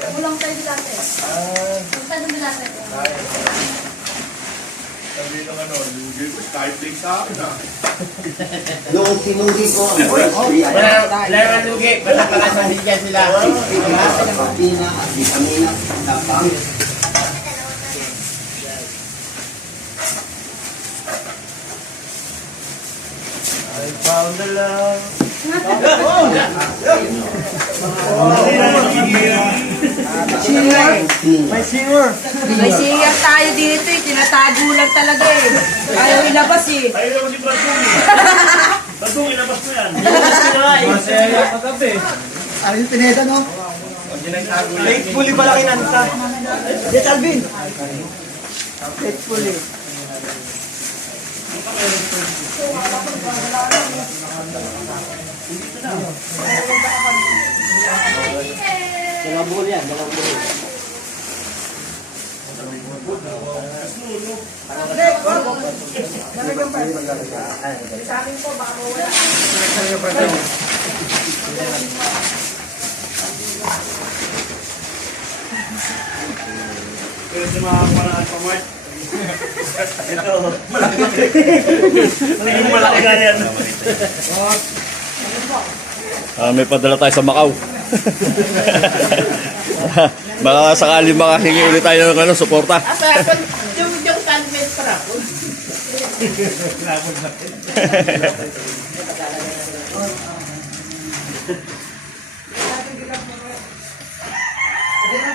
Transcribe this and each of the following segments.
Kulang tayo dilate. Kulang tayo dilate. Sabi ng ano, lugi ko, kahit din sa akin ah. Noong sinugi ko, Wala lugi. Basta pala sa higyan sila. vitamina at vitamina tapang. I found the love. May singer tayo dito eh. Tinatago lang talaga eh. Ayaw ilabas eh. Ayaw naman si Bradong eh. Bradong, ilabas mo yan. Masaya kagabi. Ano yung pineda no? Faithfully pala kinanta. Yes, Alvin. Faithfully. Dalawang buhol yan. Dalawang buhol. Sa akin po, baka mawala. Pero si mga paraan pa, Mark. Ito. Malaki nga yan. May padala tayo sa Macau. Baka sakali makahingi ulit tayo ng suporta. Yung convent para po.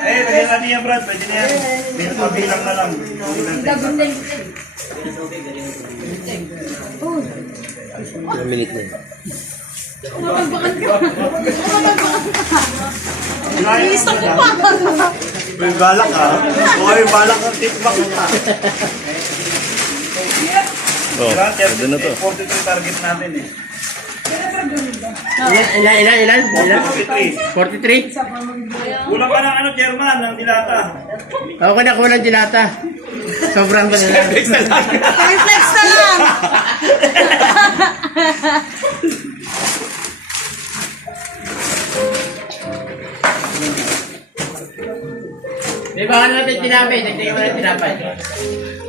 Pwede natin yan, Brad. Pwede na yan. Dito pabilang na lang. Ilang minute na yun? May balak ah. Okay, balak ang tikbak ka. Oh, pwede na to. 43 target natin eh. Ilan? 43. 43? Kulang pa ng ano, chairman, ng dilata. Ako na kulang dilata. Sobrang ba nila? Reflex na lang! May baka natin tinapay. Nagtigil mo na tinapay.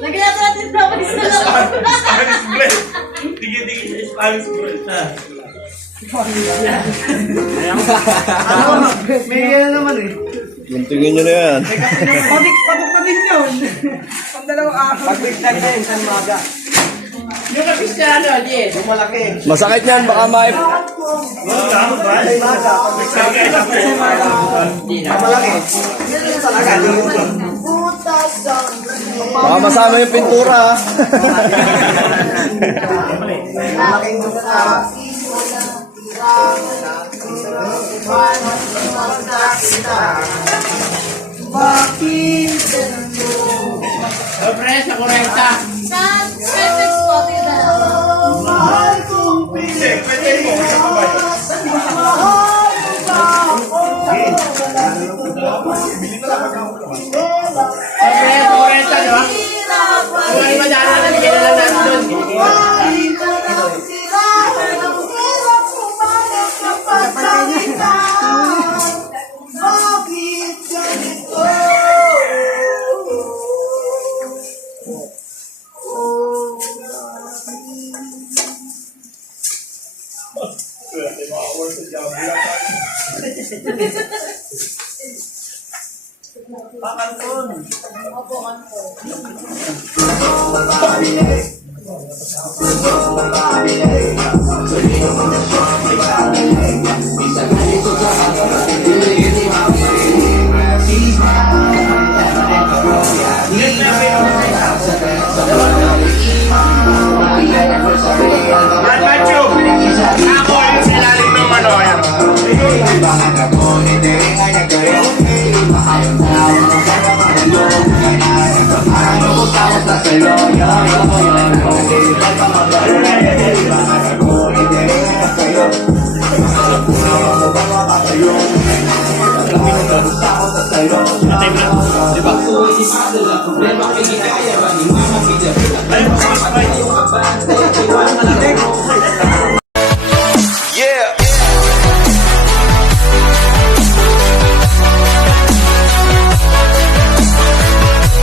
Lagyan natin dapat isa na lang. Spanish bread. Tigil-tigil sa Spanish bread. May yan naman eh. Tingin nyo na yan. Patok pa din yun. Ang dalawang araw. Pagbigtan na yun, San Maga. Yung kapis na ano, yes. Yung malaki. Masakit yan, baka may... Tama ba? San Maga. Ang malaki. Talaga. Baka masama yung pintura. Malaking duka. Sobre sa 40. Sa Spetex po, tingnan na. Hindi, pwede mo. Isa pa ba yun? Sobre sa 40, di ba? Kung ano ba daan natin, bigyan na lang natin doon. Ako yung silalim ng ano, ayan. Di ba? Ayun,